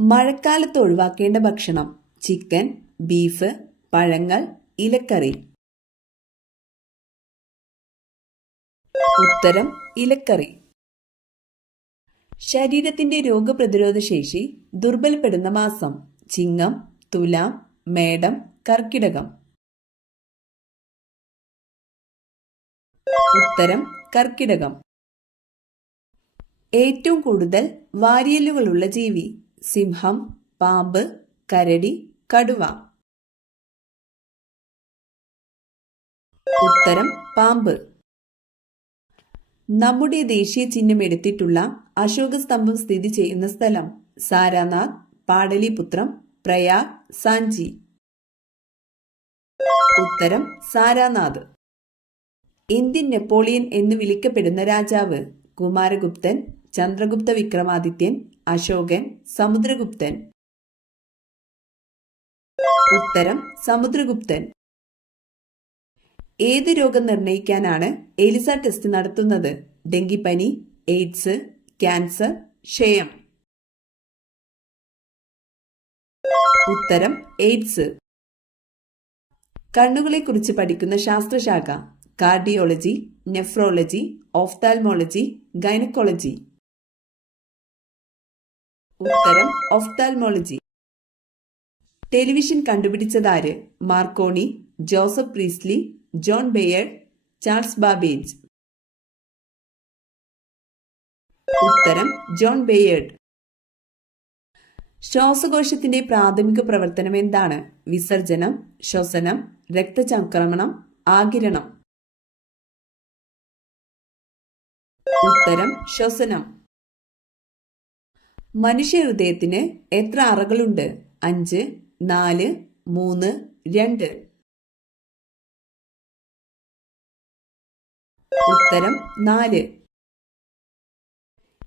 മഴക്കാലത്ത് ഒഴിവാക്കേണ്ട ഭക്ഷണം: ചിക്കൻ, ബീഫ്, പഴങ്ങൾ, ഇലക്കറി. ഉത്തരം ഇലക്കറി. ശരീരത്തിന്റെ രോഗപ്രതിരോധ ശേഷി ദുർബലപ്പെടുന്ന മാസം: ചിങ്ങം, തുലാം, മേടം, കർക്കിടകം. ഉത്തരം കർക്കിടകം. ഏറ്റവും കൂടുതൽ വാരിയെല്ലുകളുള്ള ജീവി: സിംഹം, പാമ്പ്, കരടി, കടുവ. ഉത്തരം പാമ്പ്. നമ്മുടെ ദേശീയ ചിഹ്നം എടുത്തിട്ടുള്ള അശോക സ്തംഭം സ്ഥിതി ചെയ്യുന്ന സ്ഥലം: സാരാനാഥ്, പാടലിപുത്രം, പ്രയാഗ്, സാഞ്ചി. ഉത്തരം സാരാനാഥ്. ഇന്ത്യൻ നെപ്പോളിയൻ എന്ന് വിളിക്കപ്പെടുന്ന രാജാവ്: കുമാരഗുപ്തൻ, ചന്ദ്രഗുപ്ത വിക്രമാദിത്യൻ, അശോകൻ, സമുദ്രഗുപ്തൻ. ഉത്തരം സമുദ്രഗുപ്തൻ. ഏത് രോഗം നിർണയിക്കാനാണ് എലിസ ടെസ്റ്റ് നടത്തുന്നത്? ഡെങ്കിപ്പനി, എയ്ഡ്സ്, ക്യാൻസർ, ക്ഷയം. ഉത്തരം എയ്ഡ്സ്. കണ്ണുകളെക്കുറിച്ച് പഠിക്കുന്ന ശാസ്ത്രശാഖ: കാർഡിയോളജി, നെഫ്രോളജി, ഓഫ്താൽമോളജി, ഗൈനക്കോളജി. ഉത്തരം ഓഫ്താൽമോളജി. ടെലിവിഷൻ കണ്ടുപിടിച്ചതാര്? Marconi, Joseph Priestley, John Baird, Charles Babbage. ഉത്തരം ജോൺ ബെയർഡ്. ശ്വാസകോശത്തിന്റെ പ്രാഥമിക പ്രവർത്തനം എന്താണ്? വിസർജനം, ശ്വസനം, രക്തചംക്രമണം, ആഗിരണം. ഉത്തരം ശ്വസനം. മനുഷ്യ ഹൃദയത്തിന് എത്ര അറകളുണ്ട്? 5, 4, 3, 2. ഉത്തരം 4.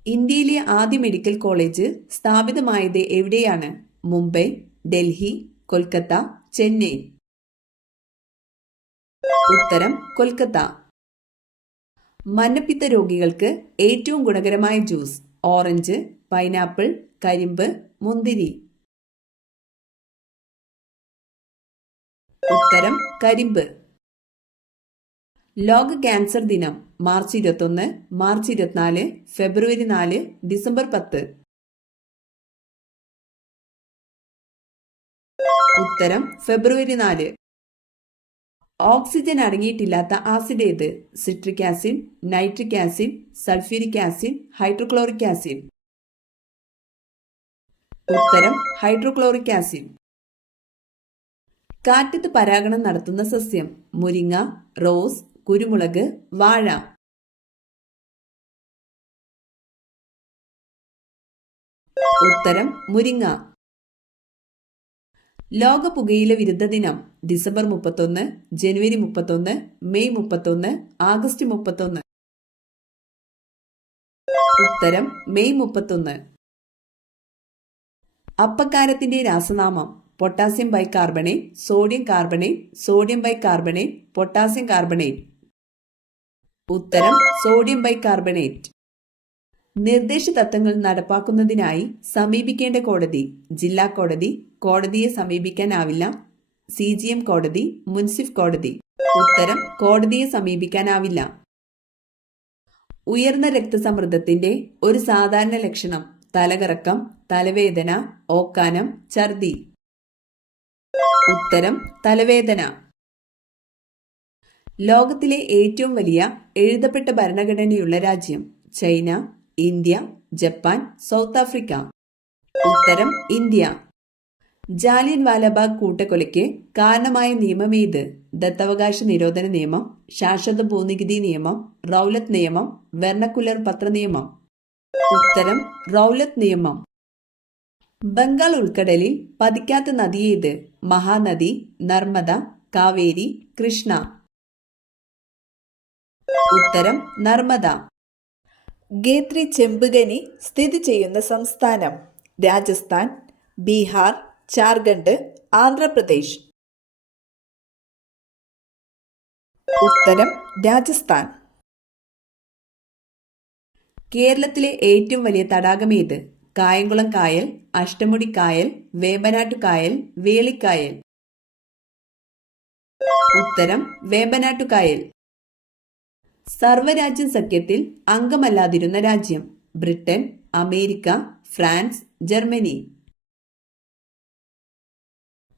ഇന്ത്യയിലെ ആദ്യ മെഡിക്കൽ കോളേജ് സ്ഥാപിതമായത് എവിടെയാണ്? മുംബൈ, ഡൽഹി, കൊൽക്കത്ത, ചെന്നൈ. ഉത്തരം കൊൽക്കത്ത. മഞ്ഞപ്പിത്ത രോഗികൾക്ക് ഏറ്റവും ഗുണകരമായ ജ്യൂസ്: ഓറഞ്ച്, പൈനാപ്പിൾ, കരിമ്പ്, മുന്തിരി. ഉത്തരം കരിമ്പ്. ലോക ക്യാൻസർ ദിനം: മാർച്ച് 21, മാർച്ച് 24, ഫെബ്രുവരി 4, ഡിസംബർ 10. ഉത്തരം ഫെബ്രുവരി 4. ഓക്സിജൻ അടങ്ങിയിട്ടില്ലാത്ത ആസിഡ് ഏത്? Citric acid, nitric acid, sulphuric acid, hydrochloric acid. ഉത്തരം ഹൈഡ്രോക്ലോറിക് ആസിഡ്. കാറ്റത്ത് പരാഗണം നടത്തുന്ന സസ്യം: മുരിങ്ങ, റോസ്, കുരുമുളക്, വാഴ. ഉത്തരം മുരിങ്ങ. ലോക പുകയില വിരുദ്ധ ദിനം: ഡിസംബർ 31, ജനുവരി 31, മെയ് 31, ആഗസ്റ്റ് 31. ഉത്തരം മെയ് 31. അപ്പക്കാരത്തിന്റെ രാസനാമം: potassium bicarbonate, sodium carbonate, sodium bicarbonate, potassium carbonate. ഉത്തരം സോഡിയം ബൈകാർബണേറ്റ്. നിർദ്ദേശ തത്വങ്ങൾ നടപ്പാക്കുന്നതിനായി സമീപിക്കേണ്ട കോടതി: ജില്ലാ കോടതി, കോടതിയെ സമീപിക്കാനാവില്ല, CGM കോടതി, മുൻസിഫ് കോടതി. ഉത്തരം കോടതിയെ സമീപിക്കാനാവില്ല. ഉയർന്ന രക്തസമ്മർദ്ദത്തിന്റെ ഒരു സാധാരണ ലക്ഷണം: തലകറക്കം, തലവേദന, ഓക്കാനം, ഛർദി. ഉത്തരം തലവേദന. ലോകത്തിലെ ഏറ്റവും വലിയ എഴുതപ്പെട്ട ഭരണഘടനയുള്ള രാജ്യം: China, India, Japan, south Africa. ഉത്തരം ഇന്ത്യ. ജാലിയൻ വാലാബാഗ് കൂട്ടക്കൊലയ്ക്ക് കാരണമായ നിയമം ഏത്? ദത്തവകാശ നിരോധന നിയമം, ശാശ്വത ഭൂനികുതി നിയമം, റൗലത്ത് നിയമം, വെർണക്കുലർ പത്ര നിയമം. ഉത്തരം റൗലത്ത് നിയമം. ബംഗാൾ ഉൾക്കടലിൽ പതിക്കാത്ത നദി ഏത്? മഹാനദി, നർമ്മദ, കാവേരി, കൃഷ്ണ. ഉത്തരം നർമ്മദ. ഗേത്രി ചെമ്പുകനി സ്ഥിതി ചെയ്യുന്ന സംസ്ഥാനം: രാജസ്ഥാൻ, ബീഹാർ, ജാർഖണ്ഡ്, ആന്ധ്രാപ്രദേശ്. ഉത്തരം രാജസ്ഥാൻ. കേരളത്തിലെ ഏറ്റവും വലിയ തടാകം ഏത്? കായംകുളം കായൽ, അഷ്ടമുടി കായൽ, വേമ്പനാട്ടുകായൽ, വേളിക്കായൽ. ഉത്തരം വേമ്പനാട്ടുകായൽ. സർവ്വരാജ്യ സഖ്യത്തിൽ അംഗമല്ലാതിരുന്ന രാജ്യം: ബ്രിട്ടൻ, അമേരിക്ക, ഫ്രാൻസ്, ജർമ്മനി.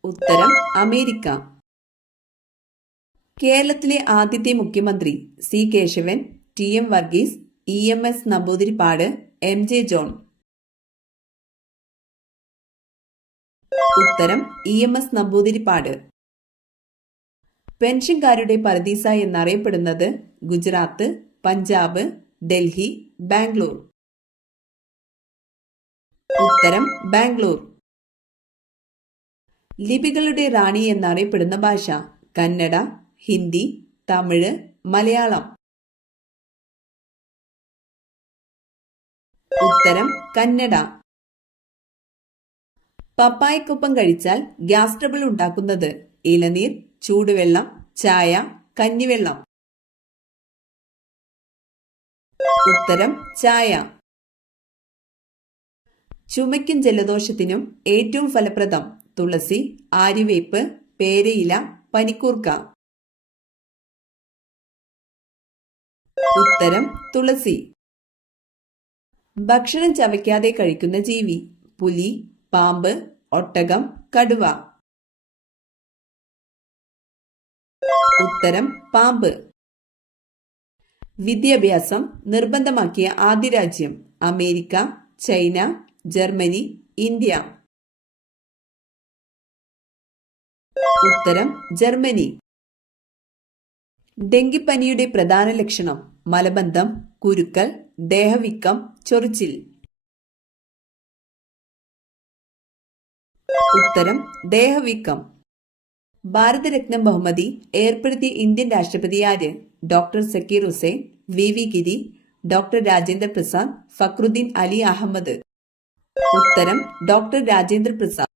ഉത്തരം അമേരിക്ക. കേരളത്തിലെ ആദ്യത്തെ മുഖ്യമന്ത്രി: C Keshavan, T M Varghese, E M S Namboodiripad, M J John. ഉത്തരം ഇ എം എസ് നമ്പൂതിരിപ്പാട്. പെൻഷൻകാരുടെ പറുദീസ എന്നറിയപ്പെടുന്നത്: ഗുജറാത്ത്, പഞ്ചാബ്, ഡൽഹി, ബാംഗ്ലൂർ. ഉത്തരം ബാംഗ്ലൂർ. ലിപികളുടെ റാണി എന്നറിയപ്പെടുന്ന ഭാഷ: കന്നഡ, ഹിന്ദി, തമിഴ്, മലയാളം. ഉത്തരം കന്നഡ. പപ്പായക്കൊപ്പം കഴിച്ചാൽ ഗ്യാസ് ട്രബിൾ ഉണ്ടാക്കുന്നത്: ഇളനീർ, ചൂടുവെള്ളം, ചായ, കഞ്ഞിവെള്ളം. ഉത്തരം ചായ. ചുമയ്ക്കും ജലദോഷത്തിനും ഏറ്റവും ഫലപ്രദം: തുളസി, ആര്യവേപ്പ്, പേരയില, പനിക്കൂർക്ക. ഉത്തരം തുളസി. ഭക്ഷണം ചവയ്ക്കാതെ കഴിക്കുന്ന ജീവി: പുലി, പാമ്പ്, ഒട്ടകം, കടുവ. ഉത്തരം പാമ്പ്. വിദ്യാഭ്യാസം നിർബന്ധമാക്കിയ ആദ്യ രാജ്യം: അമേരിക്ക, ചൈന, ജർമ്മനി, ഇന്ത്യ. ഉത്തരം ജർമ്മനി. ഡെങ്കിപ്പനിയുടെ പ്രധാന ലക്ഷണം: മലബന്ധം, കുരുക്കൾ, ദേഹവീക്കം, ചൊറിച്ചിൽ. ഉത്തരം ദേഹവീക്കം. ഭാരതരത്ന ബഹുമതി ഏർപ്പെടുത്തിയ ഇന്ത്യൻ രാഷ്ട്രപതി ആര്? Doctor Zakir Hussain, V V Giri, doctor Rajendra Prasad, Fakhruddin Ali Ahmed. ഉത്തരം ഡോക്ടർ രാജേന്ദ്ര പ്രസാദ്.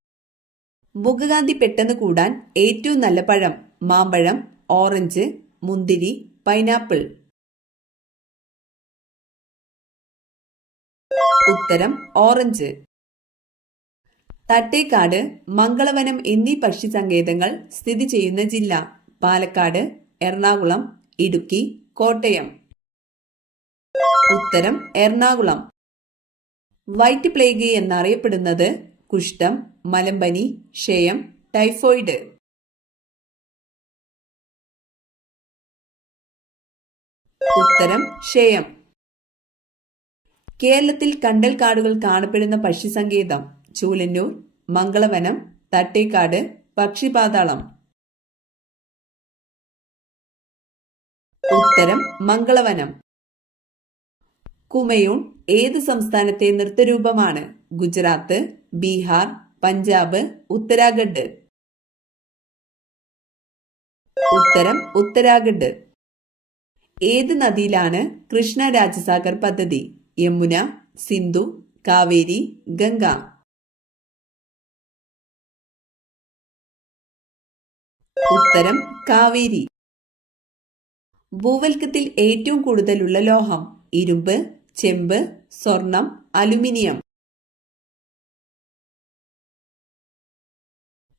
മുഖകാന്തി പെട്ടെന്ന് കൂടാൻ ഏറ്റവും നല്ല പഴം: മാമ്പഴം, ഓറഞ്ച്, മുന്തിരി, പൈനാപ്പിൾ. ഉത്തരം ഓറഞ്ച്. തട്ടേക്കാട്, മംഗളവനം എന്നീ പക്ഷി സങ്കേതങ്ങൾ സ്ഥിതി ചെയ്യുന്ന ജില്ല: പാലക്കാട്, എറണാകുളം, ഇടുക്കി, കോട്ടയം. ഉത്തരം എറണാകുളം. വൈറ്റ് പ്ലേഗ് എന്നറിയപ്പെടുന്നത്: കുഷ്ഠം, മലമ്പനി, ക്ഷയം, ടൈഫോയിഡ്. ഉത്തരം ക്ഷയം. കേരളത്തിൽ കണ്ടൽ കാടുകൾ കാണപ്പെടുന്ന പക്ഷി സങ്കേതം: ചൂലന്നൂർ, മംഗളവനം, തട്ടേക്കാട്, പക്ഷിപാതാളം. ഉത്തരം മംഗളവനം. കുമയൂൺ ഏത് സംസ്ഥാനത്തെ നൃത്തരൂപമാണ്? ഗുജറാത്ത്, ബീഹാർ, പഞ്ചാബ്, ഉത്തരാഖണ്ഡ്. ഉത്തരം ഉത്തരാഖണ്ഡ്. ഏത് നദിയിലാണ് കൃഷ്ണ രാജസാഗർ പദ്ധതി? യമുന, സിന്ധു, കാവേരി, ഗംഗ. ഉത്തരം കാവേരി. ഭൂവൽക്കത്തിൽ ഏറ്റവും കൂടുതലുള്ള ലോഹം: ഇരുമ്പ്, ചെമ്പ്, സ്വർണം, അലുമിനിയം.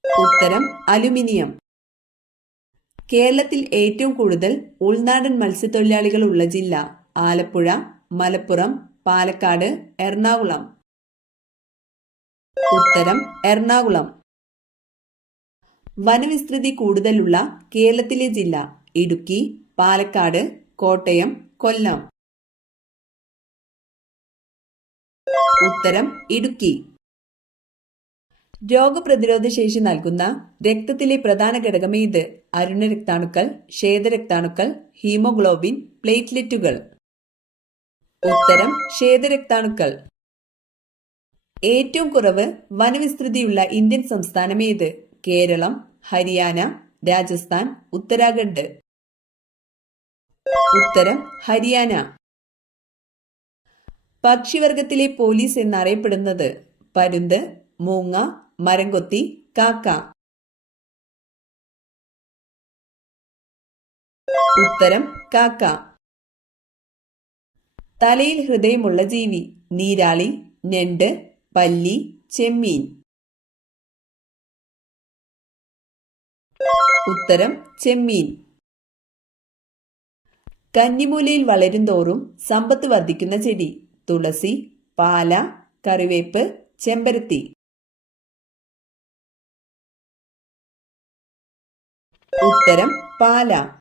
ഉത്തരം അലുമിനിയം. കേരളത്തിൽ ഏറ്റവും കൂടുതൽ ഉൾനാടൻ മത്സ്യത്തൊഴിലാളികൾ ഉള്ള ജില്ല: ആലപ്പുഴ, മലപ്പുറം, പാലക്കാട്, എറണാകുളം. ഉത്തരം എറണാകുളം. വനവിസ്തൃതി കൂടുതലുള്ള കേരളത്തിലെ ജില്ല: ഇടുക്കി, പാലക്കാട്, കോട്ടയം, കൊല്ലം. ഉത്തരം ഇടുക്കി. രോഗപ്രതിരോധ ശേഷി നൽകുന്ന രക്തത്തിലെ പ്രധാന ഘടകം ഏത്? അരുണരക്താണുക്കൾ, ശ്വേതരക്താണുക്കൾ, ഹീമോഗ്ലോബിൻ, പ്ലേറ്റ്ലെറ്റുകൾ. ഉത്തരം ശ്വേതരക്താണുക്കൾ. ഏറ്റവും കുറവ് വനവിസ്തൃതിയുള്ള ഇന്ത്യൻ സംസ്ഥാനം ഏത്? കേരളം, ഹരിയാന, രാജസ്ഥാൻ, ഉത്തരാഖണ്ഡ്. ഉത്തരം ഹരിയാന. പക്ഷിവർഗത്തിലെ പോലീസ് എന്നറിയപ്പെടുന്നത്: പരുന്ത്, മൂങ്ങ, മരംകൊത്തി, കാക്ക. ഉത്തരം കാക്ക. തലയിൽ ഹൃദയമുള്ള ജീവി: നീരാളി, ഞണ്ട്, പല്ലി, ചെമ്മീൻ. ഉത്തരം ചെമ്മീൻ. കന്നിമൂലയിൽ വളരും തോറും സമ്പത്ത് വർദ്ധിക്കുന്ന ചെടി. തുളസി, പാല, കറിവേപ്പ്, ചെമ്പരത്തി. ഉത്തരം പാല.